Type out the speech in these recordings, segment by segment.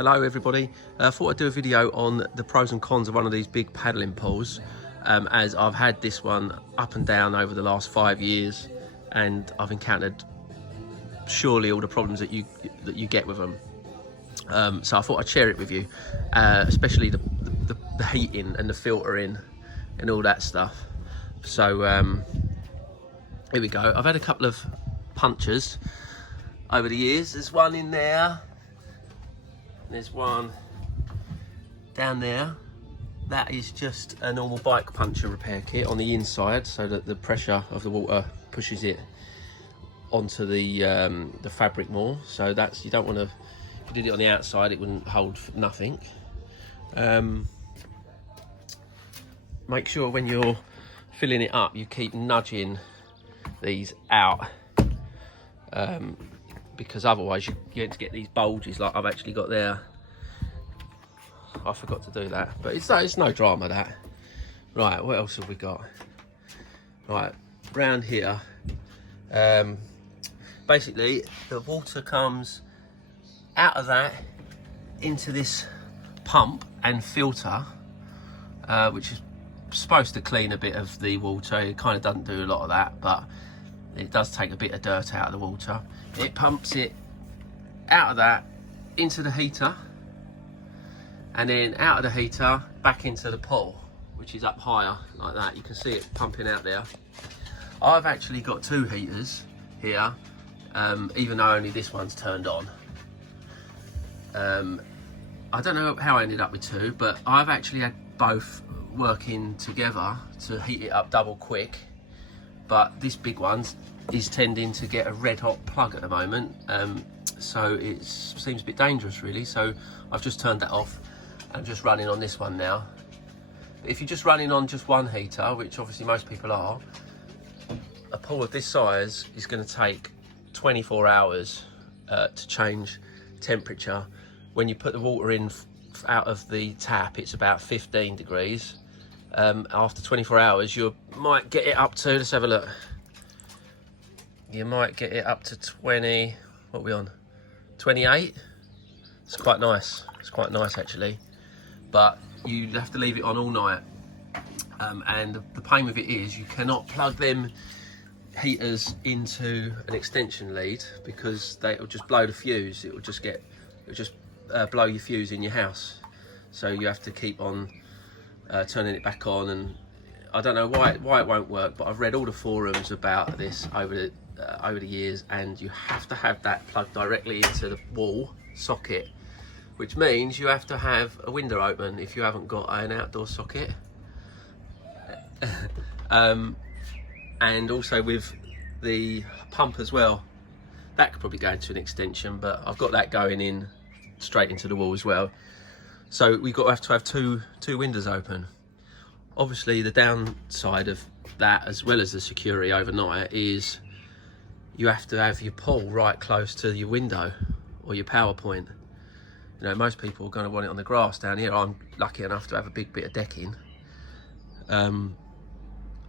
Hello everybody, I thought I'd do a video on the pros and cons of one of these big paddling pools, as I've had this one up and down over the last 5 years and I've encountered surely all the problems that you get with them. So I thought I'd share it with you, especially the heating and the filtering and all that stuff. So here we go. I've had a couple of punctures over the years. There's one in there. There's one down there. That is just a normal bike puncture repair kit on the inside, so that the pressure of the water pushes it onto the fabric more. So that's, you don't want to, if you did it on the outside, it wouldn't hold nothing. Make sure when you're filling it up, you keep nudging these out, because otherwise you're going to get these bulges like I've actually got there. I forgot to do that, but it's no drama, that. Right, what else have we got? Right, round here, basically the water comes out of that into this pump and filter, which is supposed to clean a bit of the water. It kind of doesn't do a lot of that, but it does take a bit of dirt out of the water. It pumps it out of that into the heater, and then out of the heater back into the pool, which is up higher like that. You can see it pumping out there. I've actually got 2 heaters here, even though only this one's turned on. I don't know how I ended up with 2, but I've actually had both working together to heat it up double quick. But this big one is tending to get a red hot plug at the moment, so it seems a bit dangerous really. So I've just turned that off. I'm just running on this one now. If you're just running on just one heater, which obviously most people are, a pool of this size is going to take 24 hours to change temperature. When you put the water in out of the tap, it's about 15 degrees. After 24 hours, you might get it up to, let's have a look. You might get it up to 20, what are we on? 28? It's quite nice. It's quite nice actually. But you have to leave it on all night. And the pain with it is you cannot plug them heaters into an extension lead, because it'll just blow the fuse. It'll just blow your fuse in your house. So you have to keep on turning it back on, and I don't know why it won't work, but I've read all the forums about this over the years, and you have to have that plugged directly into the wall socket, which means you have to have a window open if you haven't got an outdoor socket. And also with the pump as well, that could probably go into an extension, but I've got that going in straight into the wall as well. So we've got to have two windows open. Obviously the downside of that, as well as the security overnight, is you have to have your pool right close to your window or your power point. You know, most people are going to want it on the grass down here. I'm lucky enough to have a big bit of decking.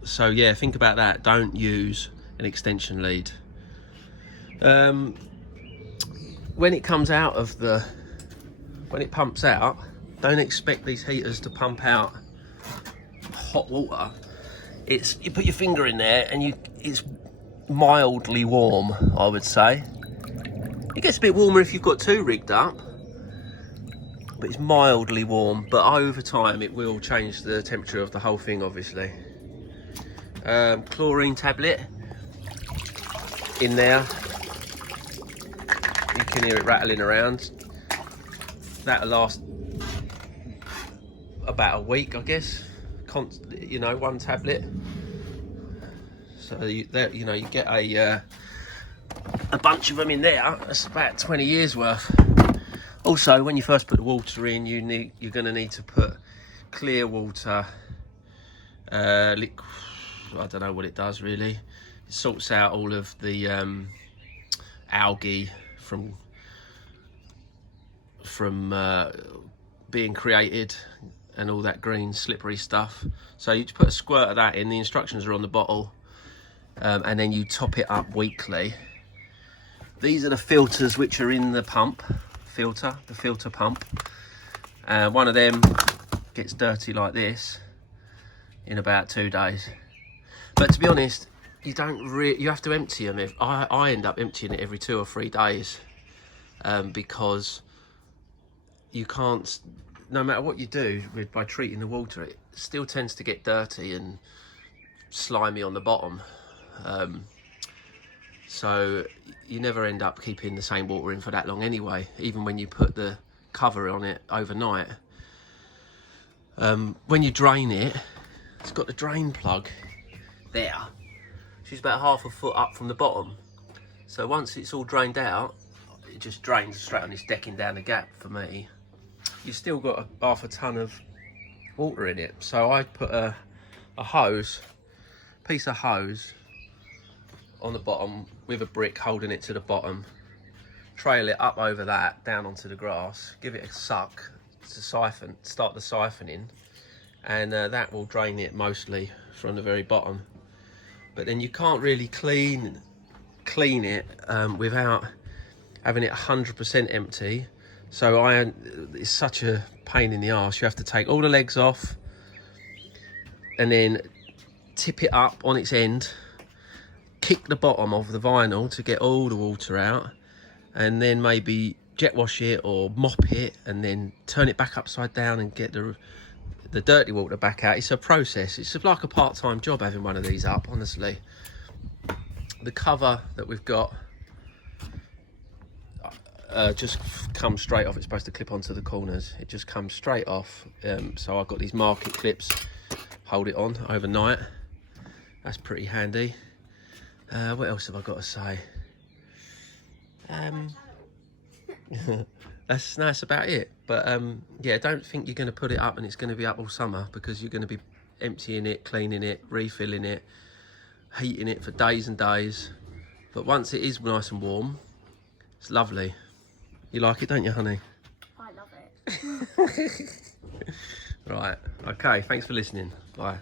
So yeah, think about that. Don't use an extension lead. When it comes out of when it pumps out, don't expect these heaters to pump out hot water. You put your finger in there and it's mildly warm, I would say. It gets a bit warmer if you've got 2 rigged up, but it's mildly warm. But over time it will change the temperature of the whole thing, obviously. Chlorine tablet in there. You can hear it rattling around. That'll last about a week, I guess. You know, 1 tablet. So you get a bunch of them in there. That's about 20 years worth. Also, when you first put the water in, you're going to need to put clear water. Liquid. I don't know what it does really. It sorts out all of the algae from being created and all that green slippery stuff. So you just put a squirt of that in. The instructions are on the bottle, and then you top it up weekly. These are the filters which are in the pump filter, the filter pump. One of them gets dirty like this in about 2 days. But to be honest, you have to empty them. I end up emptying it every 2 or 3 days, because you can't, no matter what you do by treating the water, it still tends to get dirty and slimy on the bottom. So you never end up keeping the same water in for that long anyway, even when you put the cover on it overnight. When you drain it, it's got the drain plug there. She's about 1/2 foot up from the bottom. So once it's all drained out, it just drains straight on this decking down the gap for me. You've still got a 1/2 ton of water in it. So I put a piece of hose on the bottom with a brick holding it to the bottom, trail it up over that down onto the grass, give it a suck to siphon, start the siphoning, and that will drain it mostly from the very bottom. But then you can't really clean it without having it 100% empty. So it's such a pain in the arse. You have to take all the legs off and then tip it up on its end, kick the bottom of the vinyl to get all the water out, and then maybe jet wash it or mop it, and then turn it back upside down and get the dirty water back out. It's a process. It's like a part-time job having one of these up, honestly. The cover that we've got just comes straight off. It's supposed to clip onto the corners. It just comes straight off. So I've got these market clips, hold it on overnight. That's pretty handy. What else have I got to say? That's about it. But yeah, don't think you're going to put it up and it's going to be up all summer, because you're going to be emptying it, cleaning it, refilling it, heating it for days and days. But once it is nice and warm, it's lovely. You like it, don't you, honey? I love it. Right. Okay, thanks for listening. Bye.